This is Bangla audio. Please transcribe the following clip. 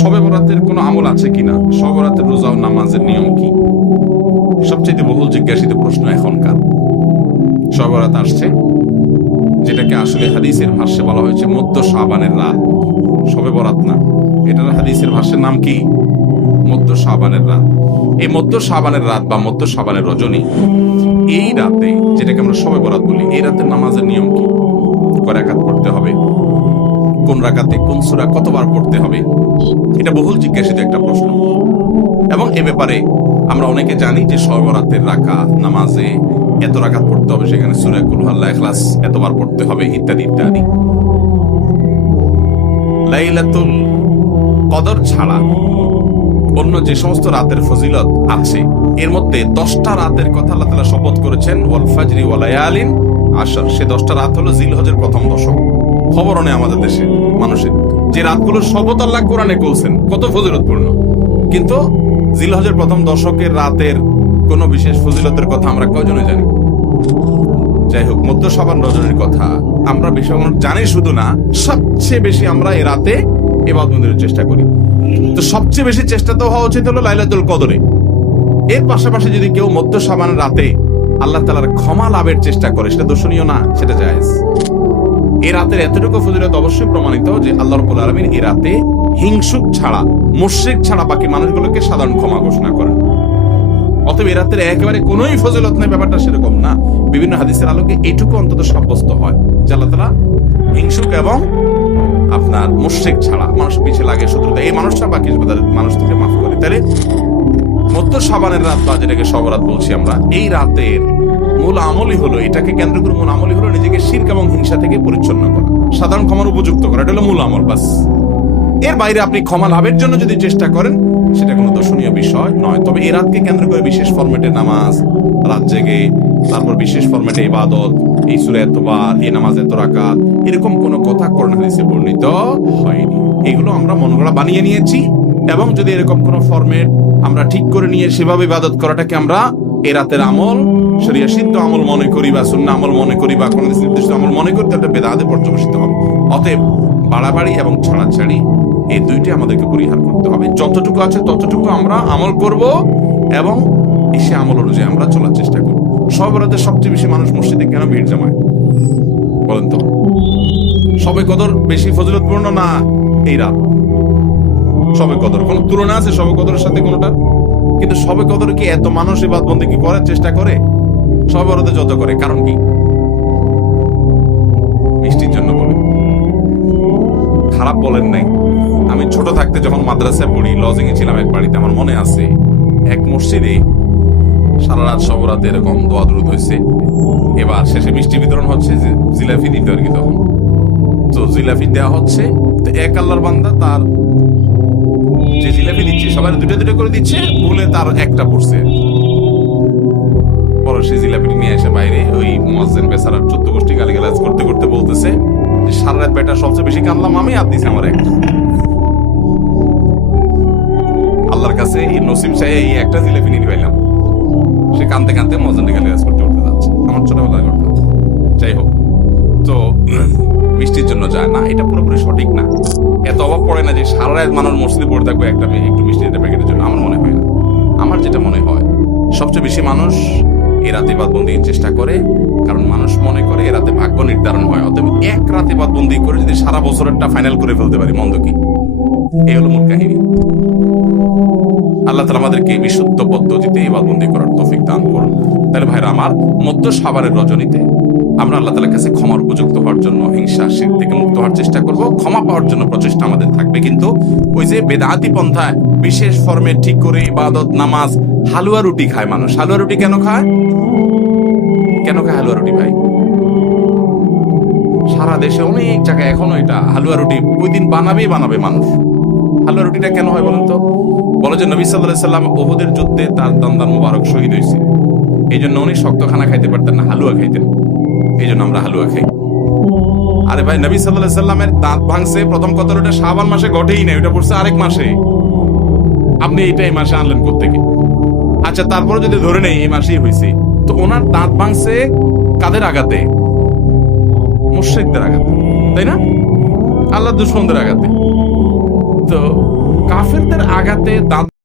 শবে বরাতের কোনো আমল আছে কিনা, শবে বরাতের রোজা ও নামাজের নিয়ম কি, সবচেয়ে বহুল জিজ্ঞাসিত প্রশ্ন এখনকার। শবে বরাত আসছে, যেটাকে আসলে হাদিসের ভাষ্যে বলা হয়েছে মধ্য শাবানের রাত। শবে বরাত না, এটার হাদিসের ভাষ্যের নাম কি? মধ্য শাবানের রাত। এই মধ্য শাবানের রাত বা মধ্য শাবানের রজনী, এই রাতে যেটাকে আমরা শবে বরাত বলি, এই রাতের নামাজের নিয়ম কি? কয় রাকাত পড়তে হবে, কোন রাকাতে কোন সূরা কতবার পড়তে হবে, এটা বহুল জিজ্ঞাসিত একটা প্রশ্ন। এবং এ ব্যাপারে আমরা অনেকে জানি যে শবে বরাতের রাকাত নামাজে এত রাকাত পড়তে হবে, সেখানে সূরা কুল হুয়াল্লাহু ইখলাস এতবার পড়তে হবে, ইত্যাদি ইত্যাদি। লাইলাতুল কদর ছাড়া অন্য যে সমস্ত রাতের ফজিলত আছে, এর মধ্যে 10টা রাতের কথা আল্লাহ তাআলা শপথ করেছেন, ওয়াল ফাজরি ওয়া লায়ালিন আশর। সে 10টা রাত হলো জিলহজের প্রথম দশক। খবরও নেই আমাদের দেশে মানুষের যে রাতগুলোর শপথ আল্লাহ কোরআনে বলছেন, কত ফজিলতপূর্ণ, কিন্তু জিলহজের প্রথম দশকের রাতের কোন বিশেষ ফজিলতের কথা আমরা কয়জনে জানি? যাই হোক, মধ্য শাবান রজনীর কথা আমরা বেশি জানি শুধু না, সবচেয়ে বেশি আমরা এ রাতে ইবাদত বন্দেগীর চেষ্টা করি। তো সবচেয়ে বেশি চেষ্টা তো হওয়া উচিত হলো লাইলাতুল কদরে। এর পাশাপাশি যদি কেউ মধ্য শাবান রাতে আল্লাহ তাআলার ক্ষমা লাভের চেষ্টা করে, সেটা দর্শনীয় না, সেটা জায়েজ। এই রাতের এতটুকু ফজিলত অবশ্যই প্রমাণিত যে আল্লাহ রাব্বুল আলামিন এই রাতে হিংসুক ছাড়া, মুশরিক ছাড়া বাকি মানুষগুলোকে সাধারণ ক্ষমা ঘোষণা করেন। অতএব এই রাতের একেবারে কোনোই ফজিলত নেই, ব্যাপারটা সেরকম না। বিভিন্ন হাদিসের আলোকে এইটুকু অন্তত সাব্যস্ত হয় যে আল্লাহ তাআলা হিংসুক এবং আপনার মুশরিক ছাড়া, মানুষ পিছিয়ে লাগে শত্রুতা, এই মানুষটা বাকি মানুষ থেকে মাফ করে। তাহলে মধ্য শাবানের রাত বা যেটাকে শবে বরাত বলছি আমরা, এই রাতের মূল আমলই হলো, এটাকে কেন্দ্র করে মূল আমলই হলো নিজেকে শিরক এবং হিংসা থেকে পরিচ্ছন্ন করা, সাধারণ ক্ষমার উপযুক্ত করা। এটা হলো মূল আমল, বাস। এর বাইরে আপনি ক্ষমা লাভের জন্য যদি চেষ্টা করেন, সেটা কোনো দর্শনীয় বিষয় নয়। তবে এই রাতকে কেন্দ্র করে বিশেষ ফরম্যাটে নামাজ, রাত জেগে, তারপর বিশেষ ফরম্যাটে ইবাদত, এই সূরা এতবার, এই নামাজ এত রাকাত, এরকম কোনো কথা কোরআন হাদিসে বর্ণিত হয়নি। এগুলো আমরা মন গড়া বানিয়ে নিয়েছি। এবং যদি এরকম কোনো ফরম্যাট আমরা ঠিক করে নিয়ে সেভাবে ইবাদত করাটাকে আমরা এই রাতের আমল, শরিয়া সিদ্ধ আমল মনে করি বা সুন্নাহ আমল মনে করি বা কোনো নির্দিষ্ট আমল মনে করি, তাহলে বেদাতে পর্যবেসিত হবে। অতএব বাড়াবাড়ি এবং ছাড়াছাড়ি এই দুইটি আমাদেরকে পরিহার করতে হবে। যতটুকু আছে ততটুকু আমরা আমল করব এবং এসে আমল অনুযায়ী আমরা চলার চেষ্টা করব। শবে বরাতে সবচেয়ে বেশি মানুষ মসজিদে কেন ভিড় জমায় বলেন তো? শবে কদর বেশি ফজিলতপূর্ণ না এই রাত? শবে কদর কোন তুলনা আছে শবে কদরের সাথে কোনটা? কিন্তু শবে কদর কি এত মানুষ ইবাদত বন্দেগী করার চেষ্টা করে শবে বরাতে যত করে? কারণ কি? মিষ্টির জন্য বলে, খারাপ বলেন নাই। আমি ছোট থাকতে যখন মাদ্রাসায় পড়ি, লজিং এ ছিলাম এক বাড়িতে, আমার মনে আছে এক মসজিদে সারা রাত শবে বরাতে এরকম দোয়া দুরূদ হয়েছে। এবার শেষে মিষ্টি বিতরণ হচ্ছে, জিলাপি দিতে আর কি, তখন তো জিলাপি দেওয়া হচ্ছে। তো এক আল্লাহর বান্দা তার যে জিলাপি দিচ্ছে সবাই দুটো দুটো করে দিচ্ছে, ভুলে তার একটা পড়ছে। পরে সে জিলাপি নিয়ে এসে বাইরে ওই মুয়াজ্জিন বেচারার 14 গোষ্ঠী গালিগালাজ করতে করতে বলতেছে যে সারা রাত বেটা সবচেয়ে বেশি কাঁদলাম আমি, আর দিছে আমার একটা। আল্লাহর কাছে এই নসিব চাই এই একটা জিলাপি নিয়ে পাইলাম। সে কাঁদতে কাঁদতে মুয়াজ্জিনকে গালিগালাজ করতে করতে যাচ্ছে। আমার ছোটবেলার ঘটনা। যাই হোক, তো মিষ্টির জন্য যায় না, এটা পুরোপুরি সঠিক না। এত অভাব পড়ে না যে সারা রাত মানুষ মসজিদে পড়ে থাকবে একটা একটু মিষ্টি প্যাকেটের জন্য, আমার মনে হয় না। আমার যেটা মনে হয়, সবচেয়ে বেশি মানুষ এ রাতে ইবাদত বন্দেগীর চেষ্টা করে, কারণ মানুষ মনে করে এ রাতে ভাগ্য নির্ধারণ হয়। অতএব এক রাতে ইবাদত বন্দেগী করে যদি সারা বছরেরটা ফাইনাল করে ফেলতে পারি, মন্দ কি? এই হলো মূল কাহিনী। আল্লাহ তাআলা আমাদেরকে বিশুদ্ধ পদ্ধতিতে ইবাদত বন্দেগী করার তৌফিক দান করুন। তাহলে ভাইরা আমার, মধ্য শাবানের রজনীতে আমরা আল্লাহ তাআলার কাছে ক্ষমার উপযুক্ত হওয়ার জন্য, হিংসা শিরক থেকে মুক্ত হওয়ার চেষ্টা করব। ক্ষমা পাওয়ার জন্য প্রচেষ্টা আমাদের থাকবে। কিন্তু ওই যে বেদাতি পন্থায় বিশেষ ফরম্যাট ঠিক করে ইবাদত, নামাজ, হালুয়া রুটি খায় মানুষ। হালুয়া রুটি কেন খায়? কেন খায় হালুয়া রুটি ভাই? সারা দেশে অনেক জায়গায় এখনো এটা হালুয়া রুটি ওই দিন বানাবে মানুষ। হালুয়া রুটিটা কেন হয় বলেন তো? বলে যে নবী সাল্লাল্লাহু আলাইহি সাল্লাম উহুদের যুদ্ধে তার দন্দান মুবারক শহীদ হয়েছে, এই জন্য উনি শক্ত খানা খাইতে পারতেন না, হালুয়া খাইতেন। এই জন্য আমরা হালুয়া খাই। আরে ভাই, নবী সাল্লাল্লাহু আলাইহি সাল্লামের দাঁত ভাঙছে প্রথম কথা ওটা শাবান মাসে ঘটেই না, ওটা পড়ছে আরেক মাসে। আপনি এই মাসে আনলেন কোত্থেকে? আচ্ছা, তারপরে যদি ধরে নেই এই মাসেই হয়েছে, তো ওনার দাঁত ভাঙছে কাদের আঘাতে? মুশরিকদের আঘাতে, তাই না? আল্লাহর দুশমনদের আঘাতে। তো আঘাতে দাঁত